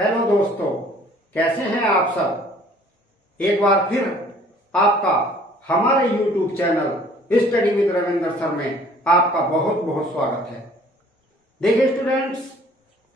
Hello दोस्तों, कैसे हैं आप सब। एक बार फिर आपका हमारे YouTube channel study with Ravinder sir में आपका बहुत बहुत स्वागत है। देखिए स्टूडेंट्स,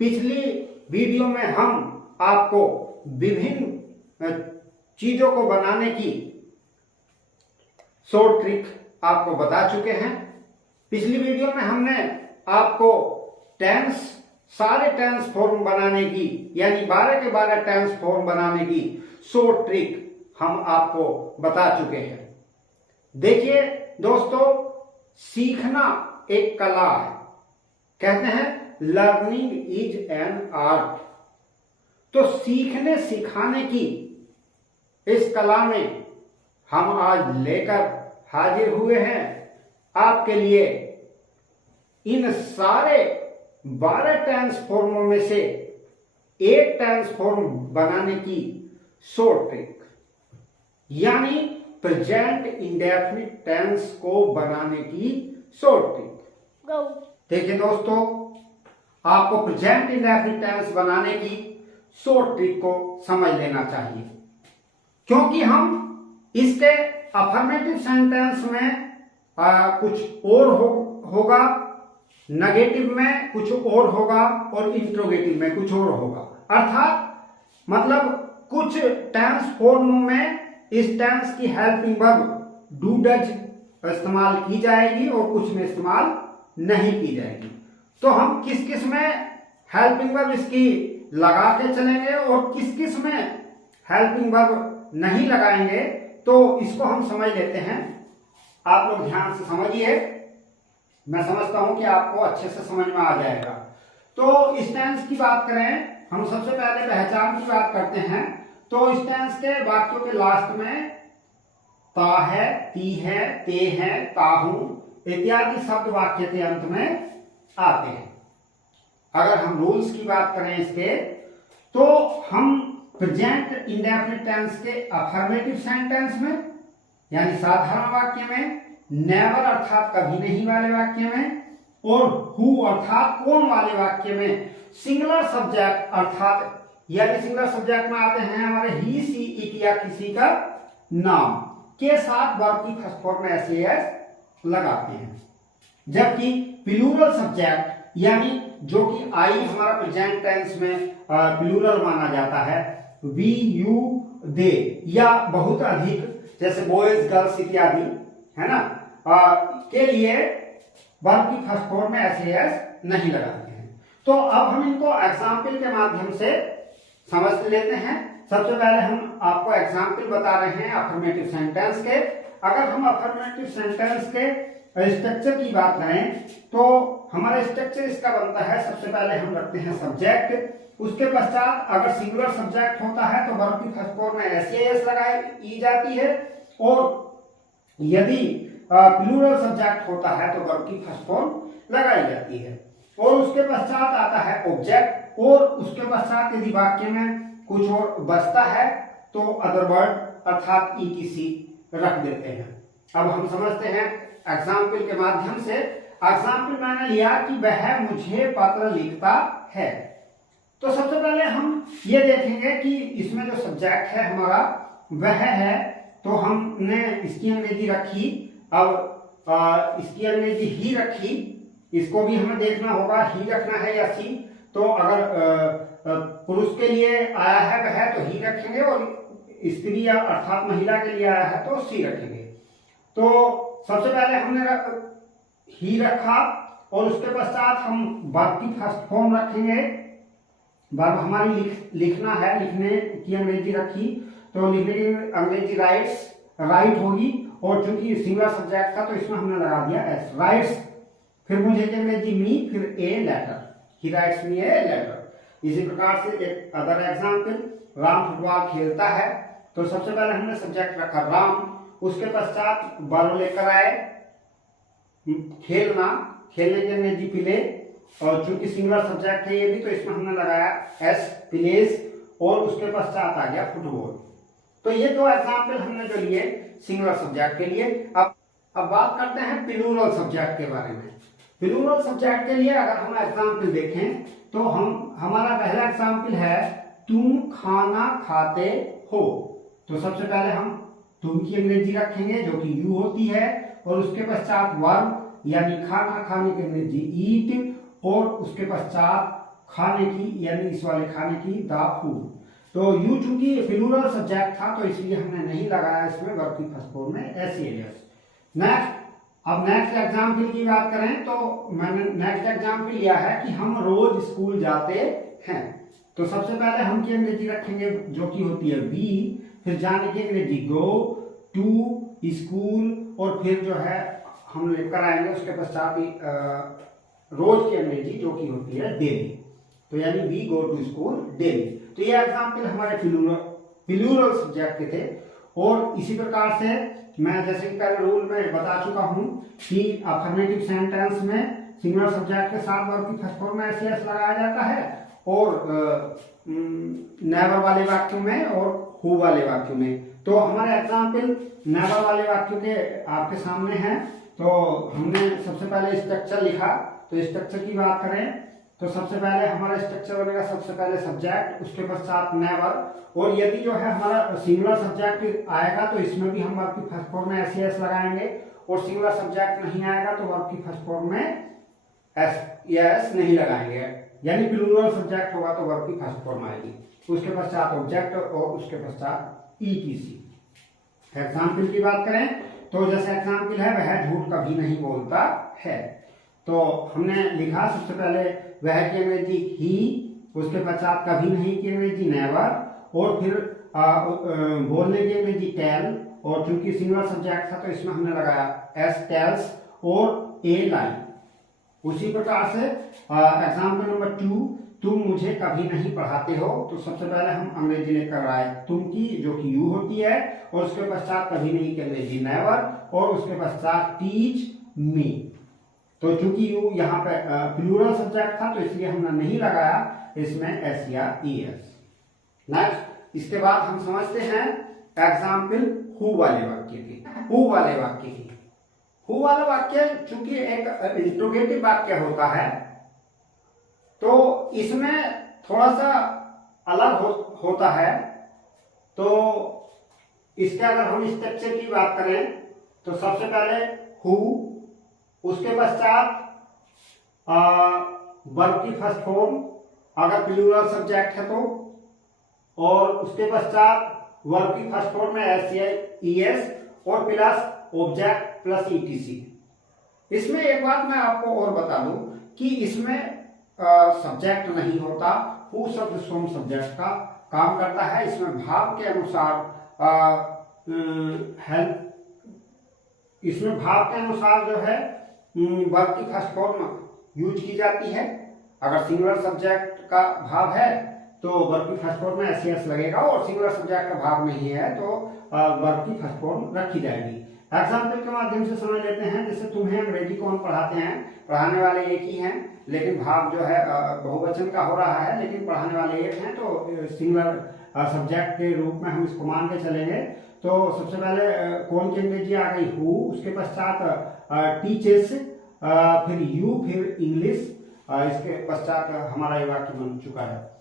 पिछली वीडियो में हम आपको विभिन्न चीजों को बनाने की शॉर्ट ट्रिक आपको बता चुके हैं। पिछली वीडियो में हमने आपको सारे टेंस फॉर्म बनाने की यानी 12 के 12 टेंस फॉर्म बनाने की शॉर्ट ट्रिक हम आपको बता चुके हैं। देखिए दोस्तों, सीखना एक कला है। कहते हैं लर्निंग इज एन आर्ट। तो सीखने सिखाने की इस कला में हम आज लेकर हाजिर हुए हैं आपके लिए इन सारे 12 टेंस फॉर्मों में से एक टेंस फॉर्म बनाने की शॉर्ट ट्रिक, यानी प्रेजेंट इंडेफिनिट टेंस को बनाने की शॉर्ट ट्रिक। देखिए दोस्तों, आपको प्रेजेंट इंडेफिनिट टेंस बनाने की शॉर्ट ट्रिक को समझ लेना चाहिए, क्योंकि हम इसके अफर्मेटिव सेंटेंस में कुछ और होगा, नेगेटिव में कुछ और होगा और इंट्रोगेटिव में कुछ और होगा। अर्थात मतलब कुछ टेंस फॉर्म में इस टेंस की हेल्पिंग वर्ब डू डज इस्तेमाल की जाएगी और कुछ में इस्तेमाल नहीं की जाएगी। तो हम किस किस में हेल्पिंग वर्ब इसकी लगा के चलेंगे और किस किस में हेल्पिंग वर्ब नहीं लगाएंगे, तो इसको हम समझ लेते हैं। आप लोग ध्यान से समझिए, मैं समझता हूं कि आपको अच्छे से समझ में आ जाएगा। तो इस टेंस की बात करें, हम सबसे पहले पहचान की बात करते हैं। तो इस टेंस के वाक्यों के लास्ट में ता है, ती है, ते है, ताहू इत्यादि शब्द वाक्य के अंत में आते हैं। अगर हम रूल्स की बात करें इसके, तो हम प्रेजेंट इंडेफिनिट टेंस के अफर्मेटिव सेंटेंस में यानी साधारण वाक्य में, नेवर अर्थात कभी नहीं वाले वाक्य में और हु अर्थात कौन वाले वाक्य में सिंगुलर सब्जेक्ट अर्थात यानी सिंगुलर सब्जेक्ट में आते हैं हमारे ही, सी, इट या किसी का नाम के साथ वर्ब की फर्स्ट फॉर्म में एस लगाते हैं। जबकि प्लूरल सब्जेक्ट यानी जो कि आई हमारा प्रेजेंट टेंस में प्लूरल माना जाता है, वी, यू, दे या बहुत अधिक जैसे बॉयज, गर्ल्स इत्यादि है ना, के लिए वर्ब की फर्स्ट फॉर्म में एस नहीं लगाते हैं। तो अब हम इनको एग्जाम्पल के माध्यम से समझ लेते हैं। सबसे पहले हम आपको एग्जाम्पल बता रहे हैं अफर्मेटिव सेंटेंस के। अगर हम अफर्मेटिव सेंटेंस के स्ट्रक्चर की बात करें, तो हमारा स्ट्रक्चर इसका बनता है, सबसे पहले हम रखते हैं सब्जेक्ट, उसके पश्चात अगर सिंगुलर सब्जेक्ट होता है तो वर्ब की फर्स्ट फॉर्म में एस लगाई जाती है और यदि प्लूरल सब्जेक्ट होता है तो वर्ब की फर्स्ट फॉर्म लगाई जाती है और उसके पश्चात आता है ऑब्जेक्ट और उसके पश्चात यदि वाक्य में कुछ और बचता है तो अदर वर्ड अर्थात ईटीसी रख देते हैं। अब हम समझते हैं एग्जाम्पल के माध्यम से। एग्जाम्पल मैंने लिया कि वह मुझे पत्र लिखता है। तो सबसे पहले हम ये देखेंगे कि इसमें जो सब्जेक्ट है हमारा वह है, तो हमने इसकी अंग्रेजी रखी। अब इसकी अंग्रेजी ही रखी, इसको भी हमें देखना होगा ही रखना है या सी। तो अगर पुरुष के लिए आया है वह तो ही रखेंगे और स्त्री या अर्थात महिला के लिए आया है तो सी रखेंगे। तो सबसे पहले हमने ही रखा और उसके पश्चात हम वर्ब की फर्स्ट फॉर्म रखेंगे। वर्ब हमारी लिखना है, लिखने की अंग्रेजी रखी, तो लिखने की अंग्रेजी राइट होगी और चूंकि सिंगुलर सब्जेक्ट था तो इसमें हमने लगा दिया एस, राइट्स। फिर मुझे की अंग्रेजी मी, फिर a letter, he writes me a letter. इसी प्रकार से एक अदर एग्जाम्पल, राम फुटबॉल खेलता है। तो सबसे पहले हमने सब्जेक्ट रखा राम, उसके पश्चात वर्ब लेकर आए खेलना, खेलने की अंग्रेजी प्ले और चूंकि सिंगुलर सब्जेक्ट है ये भी तो इसमें हमने लगाया एस, प्लेस और उसके पश्चात आ गया फुटबॉल। तो ये दो एग्जाम्पल हमने जो लिए सिंगुलर सब्जेक्ट के लिए। अब बात करते हैं प्लूरल सब्जेक्ट के बारे में। प्लूरल सब्जेक्ट के लिए अगर हम एग्जाम्पल देखें तो हमारा पहला एग्जाम्पल है तुम खाना खाते हो। तो सबसे पहले हम तुम की अंग्रेजी रखेंगे जो कि यू होती है, और उसके पश्चात वर्ब यानी खाना खाने की अंग्रेजी ईट, और उसके पश्चात खाने की यानी इस वाले खाने की द फूड। तो यू चूंकि प्लूरल सब्जेक्ट था तो इसलिए हमने नहीं लगाया इसमें वर्ब की फर्स्ट फॉर्म में एस। नेक्स्ट, अब नेक्स्ट एग्जाम्पल की बात करें तो मैंने नेक्स्ट एग्जाम्पल लिया है कि हम रोज स्कूल जाते हैं। तो सबसे पहले हम की अंग्रेजी रखेंगे जो कि होती है वी, फिर जाने की अंग्रेजी गो, टू स्कूल, और फिर जो है हम लेकर आएंगे उसके पश्चात रोज की अंग्रेजी जो कि होती है डेली। तो यानी we go to school daily. तो ये एग्जाम्पल हमारे प्लूरल सब्जेक्ट के थे। और इसी प्रकार से मैं जैसे कि पहले रूल में बता चुका हूं कि अफर्मेटिव सेंटेंस में सिंगुलर सब्जेक्ट के साथ वर्ब की फर्स्ट फॉर्म में एस लगाया जाता है, और नेवर वाले वाक्यों में और हु वाले वाक्यों में। तो हमारे एग्जाम्पल नेवर वाले वाक्यों के आपके सामने हैं। तो हमने सबसे पहले स्ट्रक्चर लिखा। तो स्ट्रक्चर की बात करें तो सबसे पहले हमारा स्ट्रक्चर बनेगा सबसे पहले सब्जेक्ट, उसके पश्चात नेवर, और यदि जो है हमारा सिंगुलर सब्जेक्ट आएगा तो इसमें भी हम वर्ब की फर्स्ट फॉर्म में एस लगाएंगे, और सिंगुलर सब्जेक्ट नहीं आएगा तो वर्ब की फर्स्ट फॉर्म में एस नहीं लगाएंगे। यानी प्लूरल सब्जेक्ट होगा तो वर्ब की फर्स्ट फॉर्म आएगी, उसके पश्चात ऑब्जेक्ट और उसके पश्चात ईटीसी। एग्जाम्पल की बात करें तो जैसे एग्जाम्पल है वह झूठ कभी नहीं बोलता है। तो हमने लिखा सबसे पहले वह की अंग्रेजी ही, उसके पश्चात कभी नहीं की अंग्रेजी नेवर, और फिर बोलने की अंग्रेजी टेल, और चूंकि सिंगुलर सब्जेक्ट था तो इसमें हमने लगाया एस टेल्स और ए लाइन। उसी प्रकार से एग्जाम्पल नंबर 2, तुम मुझे कभी नहीं पढ़ाते हो। तो सबसे पहले हम अंग्रेजी लेकर आए तुम की जो कि यू होती है, और उसके पश्चात कभी नहीं की अंग्रेजी नेवर, और उसके पश्चात टीच मी। तो चूंकि यू यहाँ पे प्लूरल सब्जेक्ट था तो इसलिए हमने नहीं लगाया इसमें एस या ई एस। नेक्स्ट, इसके बाद हम समझते हैं एग्जाम्पल हु वाले वाक्य की। हु वाले वाक्य की हु वाला वाक्य चूंकि एक इंट्रोगेटिव वाक्य होता है तो इसमें थोड़ा सा अलग होता है। तो इसके अगर हम स्ट्रक्चर की बात करें तो सबसे पहले हु, उसके पश्चात वर्ब की फर्स्ट फॉर्म अगर प्लूरल सब्जेक्ट है तो, और उसके पश्चात वर्ब की फर्स्ट फॉर्म में एस या ई एस, और प्लस ऑब्जेक्ट प्लस ईटीसी। इसमें एक बात मैं आपको और बता दूं कि इसमें सब्जेक्ट नहीं होता, हु शब्द स्वयं सब्जेक्ट का काम करता है। इसमें भाव के अनुसार इसमें भाव के अनुसार जो है वर्ब की फर्स्ट फॉर्म यूज की जाती है। अगर सिंगुलर सब्जेक्ट का भाव है तो वर्ब की फर्स्ट फॉर्म में एस लगेगा, और सिंगुलर सब्जेक्ट का भाव नहीं है तो वर्ब की फर्स्ट फॉर्म रखी जाएगी। एग्जाम्पल के माध्यम से समझ लेते हैं। जैसे तुम्हें अंग्रेजी कौन पढ़ाते हैं, पढ़ाने वाले एक ही हैं, लेकिन भाव जो है बहुवचन का हो रहा है, लेकिन पढ़ाने वाले एक हैं, तो सिंगुलर सब्जेक्ट के रूप में हम इसको मान के चलेंगे। तो सबसे पहले कौन की अंग्रेजी आ गई हु, उसके पश्चात टीचर्स, फिर यू, फिर इंग्लिश, इसके पश्चात हमारा ये वाक्य बन चुका है।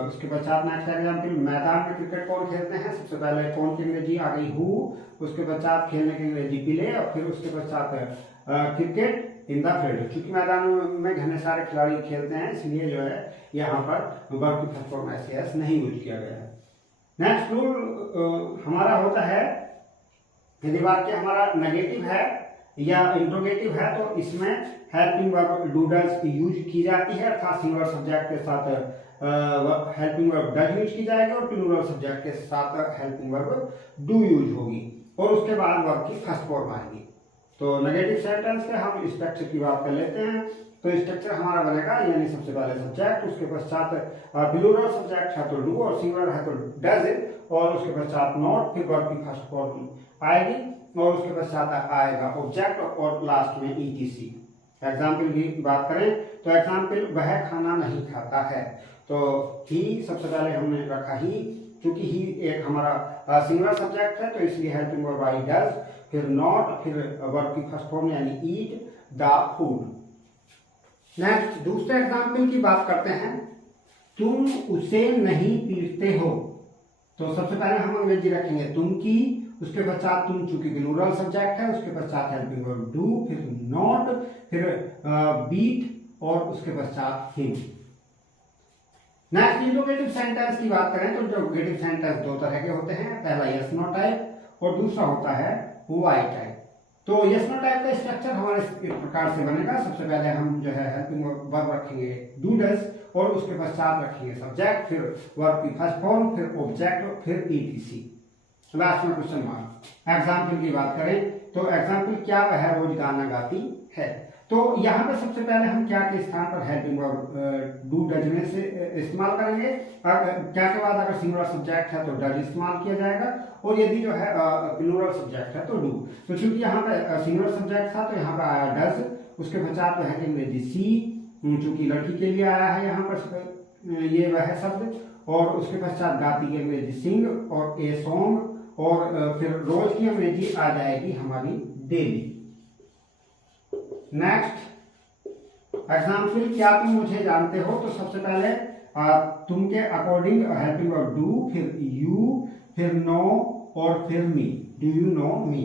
उसके पश्चात नेक्स्ट एग्जाम्पल, मैदान में क्रिकेट कौन खेलते हैं। सबसे पहले कौन की अंग्रेजी आ गई हु, उसके पश्चात खेलने की अंग्रेजी प्ले, और फिर उसके पश्चात क्रिकेट इन द फील्ड। चूंकि मैदान में घने सारे खिलाड़ी खेलते हैं इसलिए जो है यहाँ पर वर्ब की फर्स्ट फॉर्म एस नहीं यूज किया गया है। नेक्स्ट रूल हमारा होता है, यदि वाक्य हमारा नेगेटिव है या इंट्रोगेटिव है तो इसमें helping verb do does use की जाती है, अर्थात सिंगुलर सब्जेक्ट के साथ हेल्पिंग वर्ब डज यूज की जाएगी, और प्लूरल सब्जेक्ट के साथ हेल्पिंग वर्ब डू यूज होगी, और उसके बाद वर्ब की फर्स्ट फॉर्म आएगी। तो नेगेटिव सेंटेंस के हम स्ट्रक्चर की बात कर लेते हैं। तो स्ट्रक्चर हमारा बनेगा, यानी सबसे पहले सब्जेक्ट, उसके पश्चात प्लूरल सब्जेक्ट है तो डू, और सिंगुलर है तो डज इट, और उसके पश्चात नॉट, फिर वर्ब की फर्स्ट फॉर्म आएगी, और उसके पश्चात आएगा ऑब्जेक्ट, और लास्ट में ईटीसी। एग्जाम्पल की बात करें तो एग्जाम्पल वह खाना नहीं खाता है। तो ही सबसे पहले हमने रखा ही, चूंकि ही एक हमारा सिंगुलर सब्जेक्ट है तो इसलिए हेल्पिंग वर्ब आई डज, फिर नॉट, फिर वर्ब की फर्स्ट फॉर्म यानी ईट द फूड। नेक्स्ट दूसरे एग्जाम्पल की बात करते हैं। तुम उसे नहीं पीटते हो। तो सबसे पहले हम अंग्रेजी रखेंगे तुम की, उसके पश्चात तुम चूंकि प्लूरल सब्जेक्ट है, उसके पश्चात हेल्पिंग वर्ब डू, फिर नॉट, फिर बीट और उसके पश्चात हिम। नेक्स्ट इंट्रोगेटिव सेंटेंस की बात करें तो इंट्रोगेटिव सेंटेंस दो तरह के होते हैं, पहला यस नो टाइप और दूसरा होता है वाई टाइप। तो यस नो टाइप का स्ट्रक्चर हमारे इस प्रकार से बनेगा। सबसे पहले हम जो है हेल्पिंग वर्ब रखेंगे डू डज और उसके पश्चात रखेंगे सब्जेक्ट, फिर वर्ब की फर्स्ट फॉर्म, फिर ऑब्जेक्ट, फिर ईटीसी, लास्ट में क्वेश्चन मार्क। एग्जाम्पल की बात करें तो एग्जाम्पल क्या वह रोज गाना गाती है। तो यहाँ पे सबसे पहले हम क्या के स्थान पर हेल्पिंग वर्ब डू डज में से इस्तेमाल करेंगे। क्या के बाद अगर सिंगुलर सब्जेक्ट है तो डज इस्तेमाल किया जाएगा, और यदि जो है प्लूरल सब्जेक्ट है तो डू। तो चूंकि यहाँ पे सिंगुलर सब्जेक्ट था तो यहाँ पे आया डज, उसके पश्चात जो है अंग्रेजी सी, चूंकि लड़की के लिए आया है यहाँ पर ये वह शब्द, और उसके पश्चात गाती की अंग्रेजी सिंग और ए सॉन्ग, और फिर रोज की अंग्रेजी आ जाएगी हमारी डेली। नेक्स्ट एग्जाम्पल क्या तुम मुझे जानते हो। तो सबसे पहले तुम के अकॉर्डिंग हेल्पिंग वर्ब डू, फिर यू, फिर नो और फिर me, do you know me.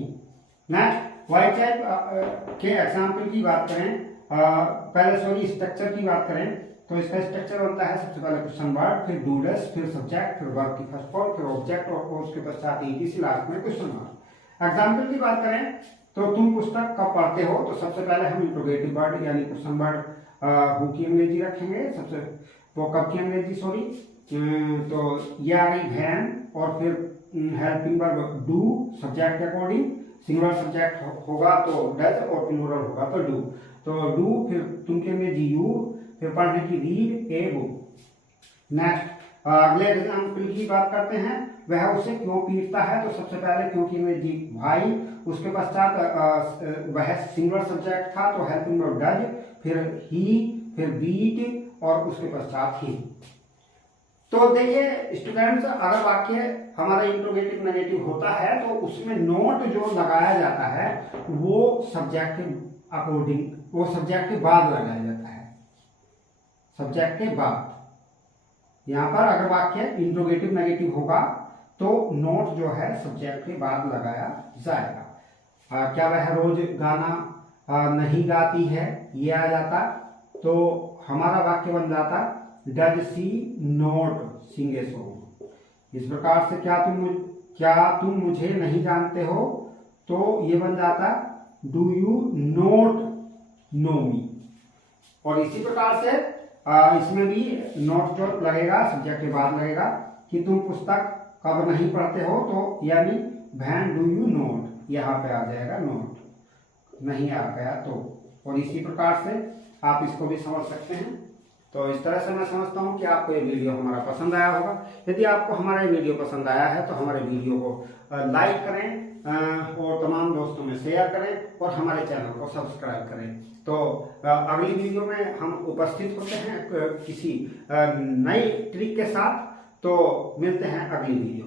Next Y type के एग्जाम्पल की बात करें, पहले स्ट्रक्चर की बात करें तो इसका स्ट्रक्चर बनता है सबसे पहले क्वेश्चन वर्ड, फिर डू डज, फिर सब्जेक्ट, फिर वर्ब की फर्स्ट फॉर्म, फिर ऑब्जेक्ट और उसके पश्चात ईटीसी, लास्ट में क्वेश्चन मार्क। एग्जाम्पल की बात करें तो तुम पुस्तक कब पढ़ते हो। तो सबसे पहले हम इंट्रोगेटिव वर्ड यानी क्वेश्चन वर्ड हु की अंग्रेजी रखेंगे, सबसे वो कब की अंग्रेजी तो ये आ गई वैन, और फिर हेल्पिंग वर्ब डू सब्जेक्ट के अकॉर्डिंग, सिंगुलर सब्जेक्ट होगा तो डज और प्लूरल होगा तो डू। तो डू, फिर तुम की अंग्रेजी यू, फिर पढ़ने की रीड ए बुक। नेक्स्ट अगले एग्जाम्पल की बात करते हैं, वह उसे क्यों पीटता है। तो सबसे पहले क्योंकि अंग्रेजी भाई, उसके पश्चात वह सिंगुलर सब्जेक्ट था तो हेल्पिंग वर्ब डज, फिर ही, फिर बीट और उसके पश्चात ही। तो देखिए स्टूडेंट्स, अगर वाक्य हमारा इंट्रोगेटिव नेगेटिव होता है तो उसमें नोट जो लगाया जाता है वो सब्जेक्ट के अकॉर्डिंग, वो सब्जेक्ट के बाद लगाया जाता है, सब्जेक्ट के बाद। यहाँ पर अगर वाक्य इंट्रोगेटिव नेगेटिव होगा तो नोट जो है सब्जेक्ट के बाद लगाया जाएगा। क्या वह रोज गाना नहीं गाती है, ये आ जाता तो हमारा वाक्य बन जाता does she not sing a song. इस प्रकार से क्या तुम मुझे नहीं जानते हो, तो ये बन जाता डू यू नोट नो मी। और इसी प्रकार से इसमें भी नोट जो लगेगा सब्जेक्ट के बाद लगेगा कि तुम पुस्तक कब नहीं पढ़ते हो, तो यानी वैन डू यू नोट, यहाँ पे आ जाएगा नोट, नहीं आ गया तो। और इसी प्रकार से आप इसको भी समझ सकते हैं। तो इस तरह से मैं समझता हूँ कि आपको ये वीडियो हमारा पसंद आया होगा। यदि आपको हमारा ये वीडियो पसंद आया है तो हमारे वीडियो को लाइक करें और तमाम दोस्तों में शेयर करें और हमारे चैनल को सब्सक्राइब करें। तो अगली वीडियो में हम उपस्थित होते हैं किसी नई ट्रिक के साथ। तो मिलते हैं अगली वीडियो।